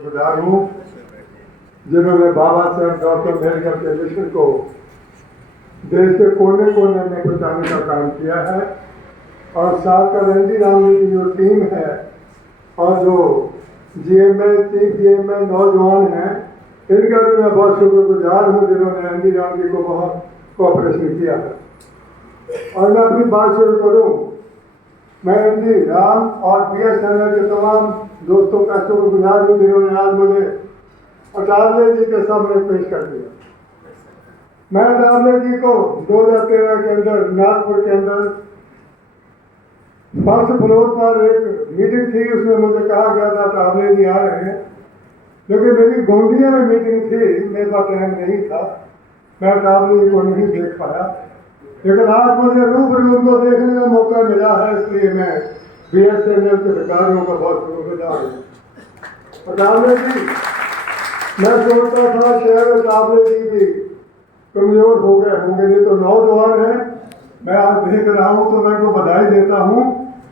गुजार हूँ जिन्होंने बाबा साहब डॉक्टर अम्बेडकर के मिशन को देश के कोने कोने में पहुँचाने का काम किया है। और साथ का रणजी राम की जो टीम है और जो जीएमए चीफ जीएमए नौजवान हैं, इनका भी मैं बहुत शुक्रगुजार हूँ जिन्होंने रणजी राम जी को बहुत कोऑपरेशन किया है। और मैं अपनी बात शुरू करूँ, मैं रणजी राम और BSNL के तमाम दोस्तों का शुक्रगुजार हूँ जिन्होंने आज मुझे अटारले जी के सामने पेश कर दिया। मैं अटारले जी को 2013 के अंदर नागपुर के अंदर फर्स्ट फ्लोर पर एक मीटिंग थी, उसमें मुझे कहा गया था अटारले जी आ रहे हैं, लेकिन मेरी गोंदिया में मीटिंग थी, मेरे पास टाइम नहीं था, मैं अटारले जी को नहीं देख पाया। लेकिन आज मुझे रूबरू उनको देखने का मौका मिला है, इसलिए मैं BSNL के अधिकारियों का बहुत शुक्रगुजार हूँ। अटारले जी, मैं सोचता था शायद अटारले जी भी कमजोर हो गए होंगे, नहीं तो नौजवान हैं। मैं आज देख रहा हूँ तो मैं उनको बधाई देता हूँ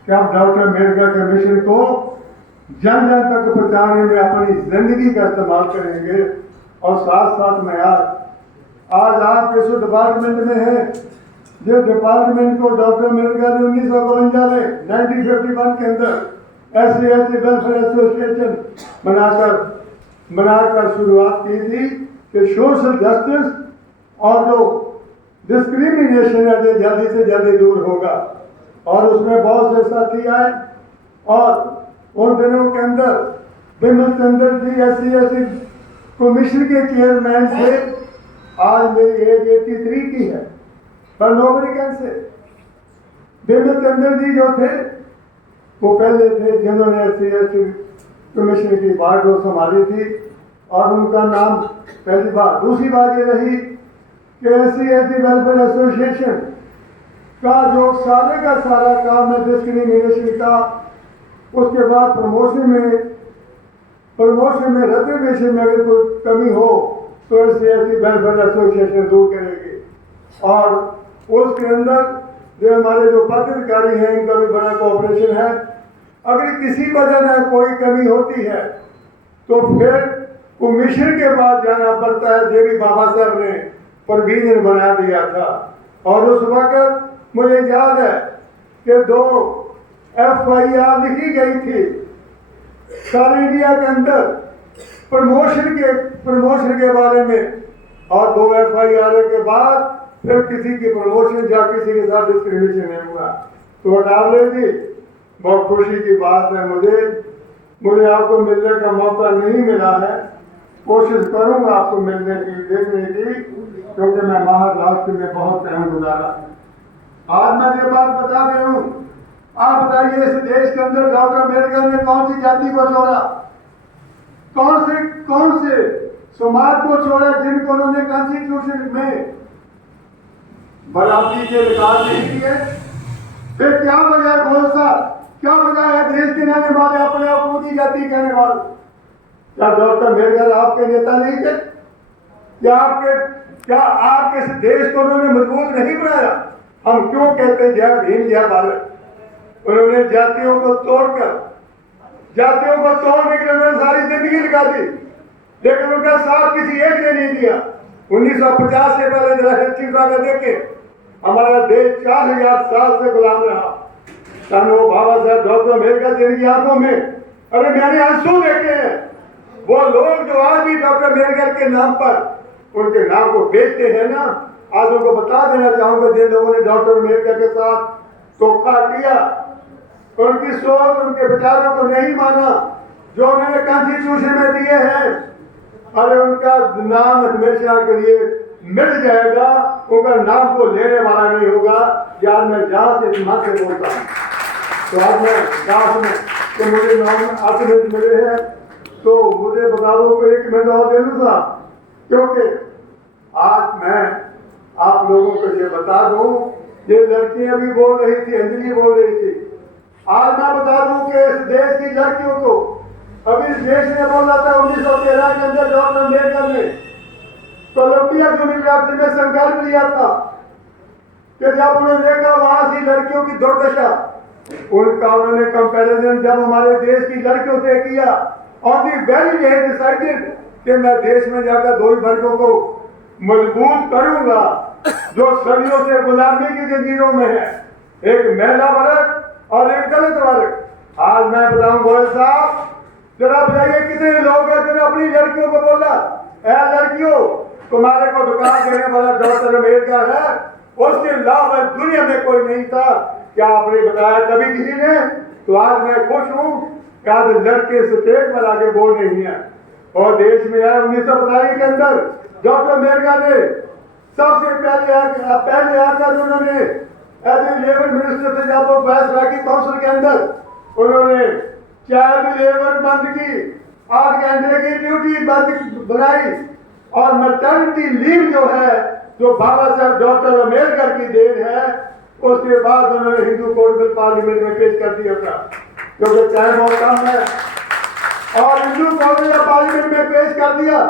कि आप डॉक्टर अम्बेडकर के मिशन को जन जन तक पहुँचाने में अपनी जिंदगी का इस्तेमाल करेंगे। और साथ साथ मैं आज आपके जो डिपार्टमेंट में है, जो डिपार्टमेंट को डॉक्टर अम्बेडकर ने 1952 में 1951 के अंदर SC/ST वेलफेयर एसोसिएशन बनाकर शुरुआत की थी कि सोशल जस्टिस और जो डिस्क्रिमिनेशन है जो जल्दी से जल्दी दूर होगा। और उसमें बहुत से साथी आए और उन दिनों के अंदर विमल चंद्र जी SC/ST कमीशन के चेयरमैन थे। आज मेरी एज 83 की है, पर नौकरी कैसे। विमल चंद्र जी जो थे वो पहले थे जिन्होंने SC/ST कमीशन की बात को संभाली थी और उनका नाम पहली बार। दूसरी बात ये रही कि SC/ST वेलफेयर एसोसिएशन का जो सारे का सारा काम है डिस्क्रिमिनेशन का, उसके बाद प्रमोशन में रिजर्वेशन में अगर कोई कमी हो तो SC/ST वेलफेयर एसोसिएशन दूर करेगी। और उसके अंदर जो हमारे जो पदाधिकारी हैं, इनका भी बड़ा कोऑपरेशन है। अगर किसी वजह से कोई कमी होती है तो फिर कमीशन के पास जाना पड़ता है। ये भी बाबा साहब ने प्रोविजन बना दिया था। और उस वक्त मुझे याद है कि 2 FIR लिखी गई थी सारे इंडिया के अंदर प्रमोशन के बारे में, और 2 FIR के बाद फिर किसी की प्रमोशन या किसी के साथ डिस्क्रिमिनेशन नहीं हुआ। तो अटारले जी, बहुत खुशी की बात है, मुझे आपको मिलने का मौका नहीं मिला है। कोशिश करूंगा आपको मिलने की, देखने की, क्योंकि मैं महाराष्ट्र में बहुत टाइम गुजारा। आज मैं ये बात बता रही हूँ, आप बताइए इस देश के अंदर डॉक्टर अम्बेडकर ने कौन सी जाति को छोड़ा, कौन से समाज को छोड़ा जिनको उन्होंने कॉन्स्टिट्यूशन में बराबरी के अधिकार नहीं दिए। फिर क्या वजह है, कौन सा क्या वजह है देश के रहने वाले अपने आप को जाति कहने वाले? क्या डॉक्टर अम्बेडकर आपके नेता नहीं थे? क्या आपके इस देश को उन्होंने मजबूत नहीं बनाया? हम क्यों कहते हैं जय भीम जय भारत? उन्होंने जातियों को तोड़ने के लिए सारी जिंदगी लगा दी, लेकिन उनका साथ किसी एक ने नहीं दिया। 1950 से पहले जरा हिस्ट्री का देखे, हमारा देश 4000 साल से गुलाम रहा। वो बाबा साहब डॉक्टर अम्बेडकर जिनकी आंखों में अरे मैंने आंसू देखे हैं, वो लोग जो आज भी डॉक्टर अम्बेडकर के नाम पर उनके नाम को बेचते हैं ना, आज उनको बता देना चाहूंगा जिन लोगों ने डॉक्टर अम्बेडकर के साथ धोखा किया, उनकी सोच उनके विचारों को नहीं माना जो उन्होंने कॉन्स्टिट्यूशन में दिए हैं, अरे उनका नाम हमेशा के लिए मिट जाएगा, उनका नाम को लेने वाला नहीं होगा। यार मैं जहां से मां से बोलता हूँ, तो आज मैं दास में तो मुझे 8 मिनट मिले हैं, तो मुझे बता दो को 1 मिनट और दे दूँ साहब, क्योंकि आज मैं आप लोगों को ये बता दूं, ये लड़कियां भी बोल रही थी, अंजलि बोल रही थी, आज मैं बता दूं कि इस देश की लड़कियों को अभी इस देश ने बोला था 1913 के अंदर डॉक्टर अम्बेडकर ने कोलंबिया यूनिवर्सिटी में संकल्प लिया था कि जब उन्होंने देखा वहां से लड़कियों की दुर्दशा, उनका उन्होंने कंपैरिजन जब हमारे देश की लड़कियों से किया on the very day decided कि मैं देश में जाकर दो ही वर्गों को मजबूत करूंगा जो सदियों से गुलामी की जंजीरों में है, एक महिला वर्ग और एक दलित वर्ग। आज मैं बताऊं गोयल साहब, जरा बताइए कितने लोग हैं जिन्होंने अपनी लड़कियों को बोला, ऐ लड़कियों तुम्हारे को दुकान देने वाला डॉक्टर अम्बेडकर है, उसके अलावा दुनिया में कोई नहीं था। क्या आपने बताया कभी किसी ने? तो आज मैं खुश हूं कि आज लड़के स्टेट में आगे बोल रही हैं। और देश में है 1945 के अंदर डॉक्टर अम्बेडकर ने सबसे पहले आकर उन्होंने एज ए लेबर मिनिस्टर थे, जब वो फैसला की काउंसिल के अंदर उन्होंने चाइल्ड लेबर बंद की, 8 घंटे की ड्यूटी बंद बनाई और मैटरनिटी लीव जो है, जो बाबा साहब डॉक्टर अम्बेडकर की देन है, उसके बाद उन्होंने हिंदू कोड बिल पार्लियामेंट में पेश कर दिया था, क्योंकि टाइम बहुत कम है। और हिंदू कोड बिल पार्लियामेंट में पेश कर दिया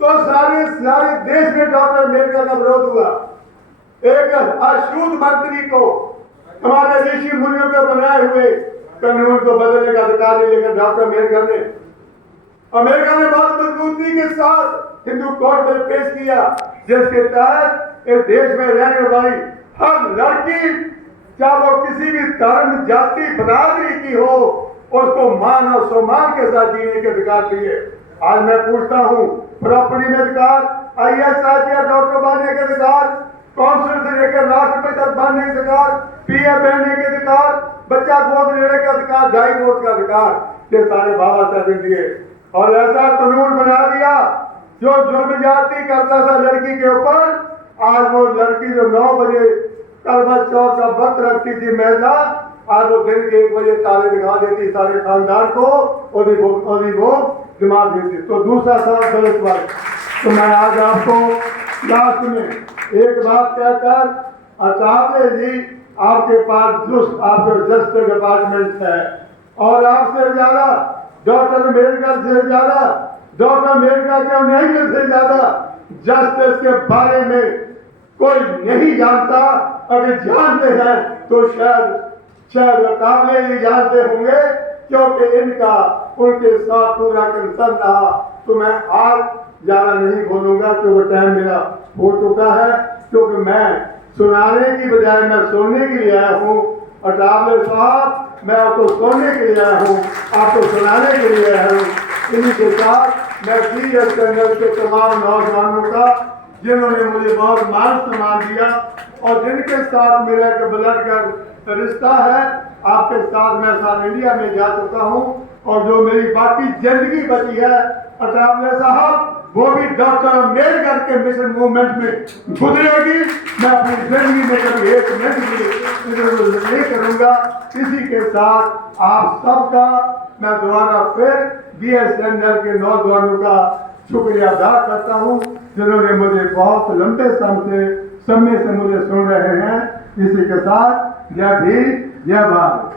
तो सारे देश में डॉक्टर अम्बेडकर का विरोध हुआ। एक अछूत मंत्री को हमारे ऋषि मुनियों के बनाए हुए कानून को बदलने का अधिकार नहीं, लेकर डॉक्टर अम्बेडकर ने बहुत मजबूती के साथ हिंदू कोड बिल पेश किया, जिसके तहत इस देश में रहने वाली हर लड़की, चाहे वो किसी भी धर्म जाति बरादरी की हो, उसको मान और सम्मान के साथ जीने के अधिकार दिए। आज मैं पूछता हूँ, प्रॉपर्टी में अधिकार, IAS IPS डॉक्टर बनने के अधिकार, काउंसिल से लेकर राष्ट्रपति तक बनने के अधिकार, PA बनने के अधिकार, बच्चा गोद लेने का अधिकार, ढाई वोट का अधिकार, ये सारे बाबा साहब ने दिए। और ऐसा कानून बना दिया जो जुर्म जाति करता था लड़की के ऊपर, आज वो लड़की जो 9 बजे करवा चौथ का वक्त रखती थी महिला, आज वो दिन के 1 बजे तारे दिखा देती सारे खानदान को, और वो दिमाग देती। तो दूसरा सवाल दलित वर्ग, तो मैं आज आपको लास्ट में एक बात कहकर अचानक जी, आपके पास आपके जस्टिस डिपार्टमेंट है और आपसे ज्यादा डॉक्टर अम्बेडकर से ज्यादा, डॉक्टर अम्बेडकर के नहीं से ज्यादा जस्टिस के बारे में कोई नहीं जानता। अगर जानते हैं तो शायद काबले ही जानते होंगे, क्योंकि इनका उनके साथ पूरा कंसर्न रहा। तो मैं आज ज्यादा नहीं बोलूंगा क्योंकि टाइम मेरा हो चुका है, क्योंकि मैं सुनाने की बजाय मैं सुनने के लिए आया हूँ। अटावले साहब, मैं आपको सुनने के लिए आया हूँ, आपको सुनाने के लिए आया हूँ। इन्हीं के साथ मैं BS चैनल के तमाम नौजवानों का, जिन्होंने मुझे बहुत मान सम्मान दिया और जिनके साथ मेरा एक ब्लड का रिश्ता है, आपके साथ मैं सारे इंडिया में जा चुका हूँ। और जो मेरी बाकी जिंदगी बची है अटावले साहब, वो भी डॉक्टर अम्बेडकर के मिशन मूवमेंट में गुजरेगी। मैं अपनी जिंदगी में कभी 1 मिनट भी नहीं करूंगा। इसी के साथ आप सबका मैं दोबारा फिर BS चैनल के नौजवानों का शुक्रिया अदा करता हूँ, जिन्होंने मुझे बहुत लंबे समय से मुझे सुन रहे हैं। इसी के साथ जय भीम, जय भारत।